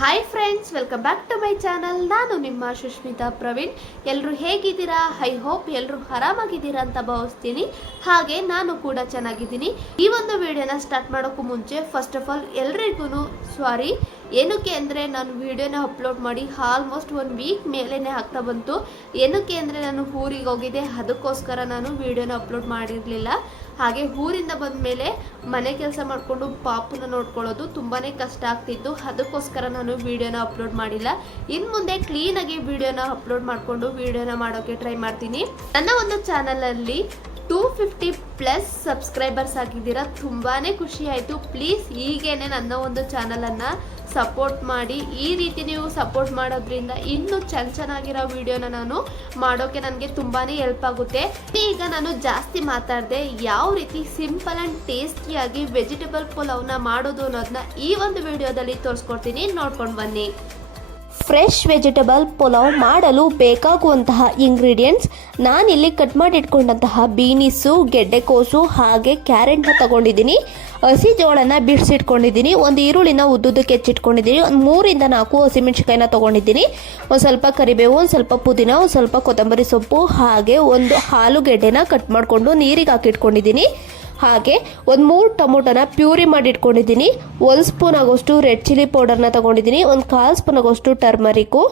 Hi friends, welcome back to my channel. ನಾನು ನಿಮ್ಮ ಸುಷ್ಮಿತಾ ಪ್ರವೀಣ್. ಎಲ್ಲರೂ ಹೇಗಿದ್ದೀರಾ? ಐ ಹೋಪ್ ಎಲ್ಲರೂ ಆರಾಮಾಗಿದ್ದೀರಾ ಅಂತ ಭಾವಿಸ್ತೀನಿ. ಹಾಗೆ ನಾನು ಕೂಡ ಚೆನ್ನಾಗಿದ್ದೀನಿ. ಈ ಒಂದು ವಿಡಿಯೋನ ಸ್ಟಾರ್ಟ್ ಮಾಡೋಕ್ಕೂ ಮುಂಚೆ ಫಸ್ಟ್ ಆಫ್ ಆಲ್ ಎಲ್ರಿಗೂ ಸಾರಿ. ಏನಕ್ಕೆ ಅಂದರೆ ನಾನು ವಿಡಿಯೋನ ಅಪ್ಲೋಡ್ ಮಾಡಿ ಆಲ್ಮೋಸ್ಟ್ 1 ವೀಕ್ ಮೇಲೇ ಆಗ್ತಾ ಬಂತು. ಏನಕ್ಕೆ ಅಂದರೆ ನಾನು ಊರಿಗೆ ಹೋಗಿದ್ದೆ, ಅದಕ್ಕೋಸ್ಕರ ನಾನು ವಿಡಿಯೋನ ಅಪ್ಲೋಡ್ ಮಾಡಿರಲಿಲ್ಲ. ಹಾಗೆ ಊರಿಂದ ಬಂದ ಮೇಲೆ ಮನೆ ಕೆಲಸ ಮಾಡಿಕೊಂಡು ಪಾಪುನ ನೋಡ್ಕೊಳ್ಳೋದು ತುಂಬಾ ಕಷ್ಟ ಆಗ್ತಿತ್ತು. ಅದಕ್ಕೋಸ್ಕರ ನಾನು ವಿಡಿಯೋನ ಅಪ್ಲೋಡ್ ಮಾಡಿಲ್ಲ. ಇನ್ನು ಮುಂದೆ ಕ್ಲೀನಾಗಿ ವಿಡಿಯೋನ ಅಪ್ಲೋಡ್ ಮಾಡಿಕೊಂಡು ವಿಡಿಯೋನ ಮಾಡೋಕ್ಕೆ ಟ್ರೈ ಮಾಡ್ತೀನಿ. ನನ್ನ ಒಂದು ಚಾನಲಲ್ಲಿ 250+ ಸಬ್ಸ್ಕ್ರೈಬರ್ಸ್ ಆಗಿದ್ದೀರಾ. ತುಂಬಾ ಖುಷಿ ಆಯಿತು. ಪ್ಲೀಸ್ ಹೀಗೇನೆ ನನ್ನ ಒಂದು ಚಾನಲನ್ನು ಸಪೋರ್ಟ್ ಮಾಡಿ. ಈ ರೀತಿ ನೀವು ಸಪೋರ್ಟ್ ಮಾಡೋದ್ರಿಂದ ಇನ್ನೂ ಚೆನ್ನಾಗಿರೋ ವಿಡಿಯೋನ ನಾನು ಮಾಡೋಕ್ಕೆ ನನಗೆ ತುಂಬಾ ಹೆಲ್ಪ್ ಆಗುತ್ತೆ. ಈಗ ನಾನು ಜಾಸ್ತಿ ಮಾತಾಡಿದೆ, ಯಾವ ರೀತಿ ಸಿಂಪಲ್ ಆ್ಯಂಡ್ ಟೇಸ್ಟಿಯಾಗಿ ವೆಜಿಟೇಬಲ್ ಪುಲಾವ್ನ ಮಾಡೋದು ಅನ್ನೋದನ್ನ ಈ ಒಂದು ವಿಡಿಯೋದಲ್ಲಿ ತೋರಿಸ್ಕೊಡ್ತೀನಿ. ನೋಡ್ಕೊಂಡು ಬನ್ನಿ. ಫ್ರೆಶ್ ವೆಜಿಟೇಬಲ್ ಪುಲಾವ್ ಮಾಡಲು ಬೇಕಾಗುವಂತಹ ಇಂಗ್ರೀಡಿಯೆಂಟ್ಸ್ ನಾನಿಲ್ಲಿ ಕಟ್ ಮಾಡಿ ಇಟ್ಕೊಂಡಂತಹ ಬೀನಿಸು, ಗೆಡ್ಡೆಕೋಸು ಹಾಗೆ ಕ್ಯಾರೆಟ್ನ ತಗೊಂಡಿದ್ದೀನಿ. ಹಸಿ ಜೋಳನ ಬಿಡಿಸಿಟ್ಕೊಂಡಿದ್ದೀನಿ. ಒಂದು ಈರುಳ್ಳಿನ ಉದ್ದುದಕ್ಕೆ ಹೆಚ್ಚಿಟ್ಕೊಂಡಿದ್ದೀನಿ. ಒಂದು 3 ಇಂದ 4 ಹಸಿಮೆಣಸಿಕಾಯಿನ ತೊಗೊಂಡಿದ್ದೀನಿ. ಒಂದು ಸ್ವಲ್ಪ ಕರಿಬೇವು, ಒಂದು ಸ್ವಲ್ಪ ಪುದೀನ, ಒಂದು ಸ್ವಲ್ಪ ಕೊತ್ತಂಬರಿ ಸೊಪ್ಪು ಹಾಗೆ ಒಂದು ಆಲೂಗೆಡ್ಡೆನ ಕಟ್ ಮಾಡಿಕೊಂಡು ನೀರಿಗೆ ಹಾಕಿಟ್ಕೊಂಡಿದ್ದೀನಿ. ಹಾಗೆ ಒಂದು 3 ಟೊಮೊಟೊನ ಪ್ಯೂರಿ ಮಾಡಿ ಇಟ್ಕೊಂಡಿದ್ದೀನಿ. 1 ಸ್ಪೂನ್ ಆಗೋಷ್ಟು ರೆಡ್ ಚಿಲ್ಲಿ ಪೌಡರ್ನ ತೊಗೊಂಡಿದ್ದೀನಿ. ಒಂದು 1/4 ಸ್ಪೂನ್ ಆಗೋಷ್ಟು ಟರ್ಮರಿಕು,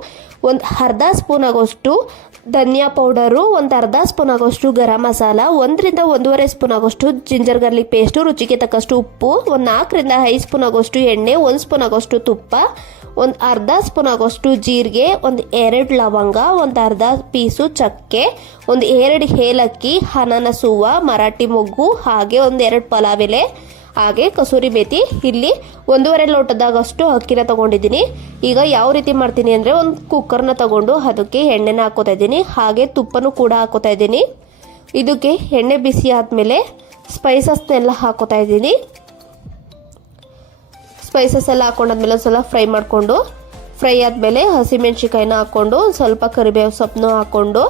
ಒಂದು ಅರ್ಧ ಸ್ಪೂನ್ ಆಗೋಷ್ಟು ಧನಿಯಾ ಪೌಡರು, ಒಂದು ಅರ್ಧ ಸ್ಪೂನ್ ಆಗೋಷ್ಟು ಗರಂ ಮಸಾಲ, 1 ರಿಂದ 1.5 ಸ್ಪೂನ್ ಆಗೋಷ್ಟು ಜಿಂಜರ್ ಗಾರ್ಲಿಕ್ ಪೇಸ್ಟು, ರುಚಿಗೆ ತಕ್ಕಷ್ಟು ಉಪ್ಪು, ಒಂದು 4 ರಿಂದ 5 ಸ್ಪೂನ್ ಆಗೋಷ್ಟು ಎಣ್ಣೆ, 1 ಸ್ಪೂನ್ ಆಗೋಷ್ಟು ತುಪ್ಪ, ಒಂದು ಅರ್ಧ ಸ್ಪೂನ್ ಆಗೋಷ್ಟು ಜೀರಿಗೆ, ಒಂದು 2 ಲವಂಗ, ಒಂದು ಅರ್ಧ ಪೀಸು ಚಕ್ಕೆ, ಒಂದು 2 ಏಲಕ್ಕಿ, ಅನಾನಸ್ ಹೂವು, ಮರಾಠಿ ಮೊಗ್ಗು ಹಾಗೆ ಒಂದು 2 ಪಲಾವ್ ಎಲೆ ಹಾಗೆ ಕಸೂರಿ ಮೇಥಿ. ಇಲ್ಲಿ 1.5 ಲೋಟದಾಗಷ್ಟು ಅಕ್ಕಿನ ತೊಗೊಂಡಿದ್ದೀನಿ. ಈಗ ಯಾವ ರೀತಿ ಮಾಡ್ತೀನಿ ಅಂದರೆ, ಒಂದು ಕುಕ್ಕರ್ನ ತಗೊಂಡು ಅದಕ್ಕೆ ಎಣ್ಣೆನ ಹಾಕೋತಾ ಇದ್ದೀನಿ. ಹಾಗೆ ತುಪ್ಪನೂ ಕೂಡ ಹಾಕೋತಾ ಇದ್ದೀನಿ. ಇದಕ್ಕೆ ಎಣ್ಣೆ ಬಿಸಿ ಆದಮೇಲೆ ಸ್ಪೈಸಸ್ನೆಲ್ಲ ಹಾಕೋತಾ ಇದ್ದೀನಿ. ಸ್ಪೈಸಸ್ ಎಲ್ಲ ಹಾಕೊಂಡಾದ್ಮೇಲೆ ಒಂದು ಸಲ ಫ್ರೈ ಆದಮೇಲೆ ಹಸಿಮೆಣ್ಸಿಕಾಯಿನ ಹಾಕ್ಕೊಂಡು ಸ್ವಲ್ಪ ಕರಿಬೇವು ಸೊಪ್ಪನ್ನು ಹಾಕ್ಕೊಂಡು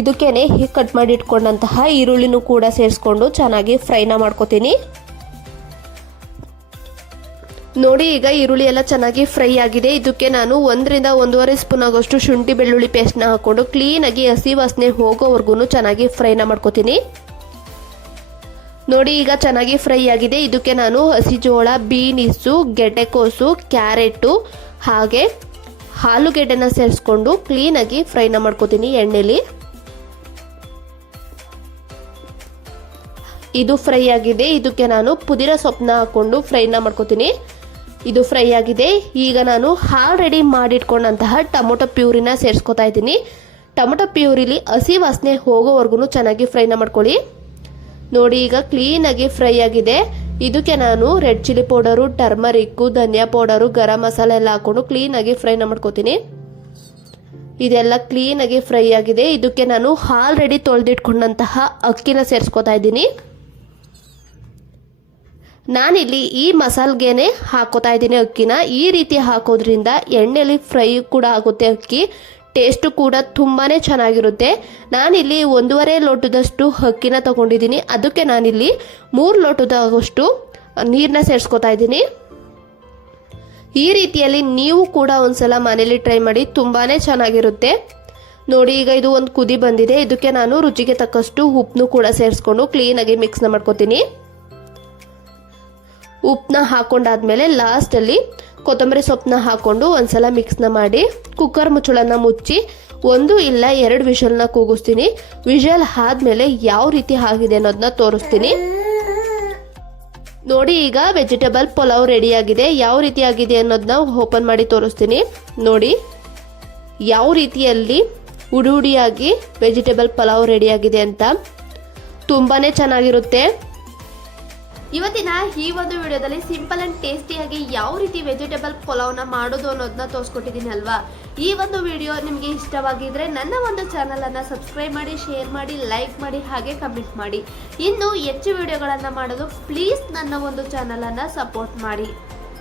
ಇದಕ್ಕೇನೆ ಕಟ್ ಮಾಡಿ ಇಟ್ಕೊಂಡಂತಹ ಈರುಳ್ಳಿನೂ ಕೂಡ ಸೇರಿಸ್ಕೊಂಡು ಚೆನ್ನಾಗಿ ಫ್ರೈನ ಮಾಡ್ಕೋತೀನಿ. ನೋಡಿ, ಈಗ ಈರುಳ್ಳಿ ಎಲ್ಲ ಚೆನ್ನಾಗಿ ಫ್ರೈ ಆಗಿದೆ. ಇದಕ್ಕೆ ನಾನು 1 ರಿಂದ 1.5 ಸ್ಪೂನ್ ಆಗೋಷ್ಟು ಶುಂಠಿ ಬೆಳ್ಳುಳ್ಳಿ ಪೇಸ್ಟ್ನ ಹಾಕ್ಕೊಂಡು ಕ್ಲೀನಾಗಿ ಹಸಿ ವಾಸನೆ ಹೋಗೋವರೆಗೂ ಚೆನ್ನಾಗಿ ಫ್ರೈನ ಮಾಡ್ಕೋತೀನಿ. ನೋಡಿ, ಈಗ ಚೆನ್ನಾಗಿ ಫ್ರೈ ಆಗಿದೆ. ಇದಕ್ಕೆ ನಾನು ಹಸಿ ಜೋಳ, ಬೀನಿಸು, ಗೆಡ್ಡೆಕೋಸು, ಕ್ಯಾರೆಟು ಹಾಗೆ ಆಲೂಗೆಡ್ಡೆನ ಸೇರಿಸ್ಕೊಂಡು ಕ್ಲೀನಾಗಿ ಫ್ರೈನ ಮಾಡ್ಕೋತೀನಿ ಎಣ್ಣೆಲಿ. ಇದು ಫ್ರೈ ಆಗಿದೆ. ಇದಕ್ಕೆ ನಾನು ಪುದೀನ ಸೊಪ್ಪನ್ನ ಹಾಕ್ಕೊಂಡು ಫ್ರೈನ ಮಾಡ್ಕೋತೀನಿ. ಇದು ಫ್ರೈ ಆಗಿದೆ. ಈಗ ನಾನು ಆಲ್ರೆಡಿ ಮಾಡಿಟ್ಕೊಂಡಂತಹ ಟೊಮೊಟೊ ಪ್ಯೂರಿನ ಸೇರಿಸ್ಕೊತಾ ಇದ್ದೀನಿ. ಟೊಮೊಟೊ ಪ್ಯೂರಿಲಿ ಹಸಿ ವಾಸನೆ ಹೋಗೋವರೆಗೂ ಚೆನ್ನಾಗಿ ಫ್ರೈನ ಮಾಡ್ಕೊಳ್ಳಿ. ನೋಡಿ, ಈಗ ಕ್ಲೀನಾಗಿ ಫ್ರೈ ಆಗಿದೆ. ಇದಕ್ಕೆ ನಾನು ರೆಡ್ ಚಿಲ್ಲಿ ಪೌಡರು, ಟರ್ಮರಿಕ್ಕು, ಧನಿಯಾ ಪೌಡರು, ಗರಂ ಮಸಾಲ ಎಲ್ಲ ಹಾಕೊಂಡು ಕ್ಲೀನಾಗಿ ಫ್ರೈನ ಮಾಡ್ಕೋತೀನಿ. ಇದೆಲ್ಲ ಕ್ಲೀನಾಗಿ ಫ್ರೈ ಆಗಿದೆ. ಇದಕ್ಕೆ ನಾನು ಆಲ್ರೆಡಿ ತೊಳೆದಿಟ್ಕೊಂಡಂತಹ ಅಕ್ಕಿನ ಸೇರಿಸ್ಕೊತಾ ಇದ್ದೀನಿ. ನಾನಿಲ್ಲಿ ಈ ಮಸಾಲೆಗೇನೆ ಹಾಕೋತಾ ಇದ್ದೀನಿ ಅಕ್ಕಿನ. ಈ ರೀತಿ ಹಾಕೋದ್ರಿಂದ ಎಣ್ಣೆಲಿ ಫ್ರೈ ಕೂಡ ಆಗುತ್ತೆ. ಅಕ್ಕಿ ಟೇಸ್ಟು ಕೂಡ ತುಂಬಾ ಚೆನ್ನಾಗಿರುತ್ತೆ. ನಾನಿಲ್ಲಿ 1.5 ಲೋಟದಷ್ಟು ಅಕ್ಕಿನ ತೊಗೊಂಡಿದ್ದೀನಿ. ಅದಕ್ಕೆ ನಾನಿಲ್ಲಿ 3 ಲೋಟದಷ್ಟು ನೀರನ್ನ ಸೇರಿಸ್ಕೊತಾ ಇದ್ದೀನಿ. ಈ ರೀತಿಯಲ್ಲಿ ನೀವು ಕೂಡ ಒಂದ್ಸಲ ಮನೇಲಿ ಟ್ರೈ ಮಾಡಿ, ತುಂಬಾ ಚೆನ್ನಾಗಿರುತ್ತೆ. ನೋಡಿ, ಈಗ ಇದು ಒಂದು ಕುದಿ ಬಂದಿದೆ. ಇದಕ್ಕೆ ನಾನು ರುಚಿಗೆ ತಕ್ಕಷ್ಟು ಉಪ್ಪನ್ನು ಕೂಡ ಸೇರಿಸ್ಕೊಂಡು ಕ್ಲೀನಾಗಿ ಮಿಕ್ಸ್ನ ಮಾಡ್ಕೋತೀನಿ. ಉಪ್ಪನ್ನ ಹಾಕೊಂಡಾದ್ಮೇಲೆ ಲಾಸ್ಟಲ್ಲಿ ಕೊತ್ತಂಬರಿ ಸೊಪ್ಪನ್ನ ಹಾಕೊಂಡು ಒಂದ್ಸಲ ಮಿಕ್ಸ್ನ ಮಾಡಿ ಕುಕ್ಕರ್ ಮುಚ್ಚಳನ ಮುಚ್ಚಿ 1 ಇಲ್ಲ 2 ವಿಷಲ್ನ ಕೂಗಿಸ್ತೀನಿ. ವಿಷಲ್ ಆದಮೇಲೆ ಯಾವ ರೀತಿ ಆಗಿದೆ ಅನ್ನೋದನ್ನ ತೋರಿಸ್ತೀನಿ. ನೋಡಿ, ಈಗ ವೆಜಿಟೇಬಲ್ ಪುಲಾವ್ ರೆಡಿ ಆಗಿದೆ. ಯಾವ ರೀತಿ ಆಗಿದೆ ಅನ್ನೋದನ್ನ ಓಪನ್ ಮಾಡಿ ತೋರಿಸ್ತೀನಿ. ನೋಡಿ, ಯಾವ ರೀತಿಯಲ್ಲಿ ಉಡಿಯಾಗಿ ವೆಜಿಟೇಬಲ್ ಪುಲಾವ್ ರೆಡಿ ಆಗಿದೆ ಅಂತ. ತುಂಬಾ ಚೆನ್ನಾಗಿರುತ್ತೆ. ಇವತ್ತಿನ ಈ ಒಂದು ವಿಡಿಯೋದಲ್ಲಿ ಸಿಂಪಲ್ ಆ್ಯಂಡ್ ಟೇಸ್ಟಿಯಾಗಿ ಯಾವ ರೀತಿ ವೆಜಿಟೇಬಲ್ ಪುಲಾವ್ನ ಮಾಡೋದು ಅನ್ನೋದನ್ನ ತೋರಿಸ್ಕೊಟ್ಟಿದ್ದೀನಿ ಅಲ್ವಾ. ಈ ಒಂದು ವಿಡಿಯೋ ನಿಮಗೆ ಇಷ್ಟವಾಗಿದ್ರೆ ನನ್ನ ಒಂದು ಚಾನಲನ್ನು ಸಬ್ಸ್ಕ್ರೈಬ್ ಮಾಡಿ, ಶೇರ್ ಮಾಡಿ, ಲೈಕ್ ಮಾಡಿ ಹಾಗೆ ಕಮೆಂಟ್ ಮಾಡಿ. ಇನ್ನೂ ಹೆಚ್ಚು ವಿಡಿಯೋಗಳನ್ನು ಮಾಡಲು ಪ್ಲೀಸ್ ನನ್ನ ಒಂದು ಚಾನಲನ್ನು ಸಪೋರ್ಟ್ ಮಾಡಿ.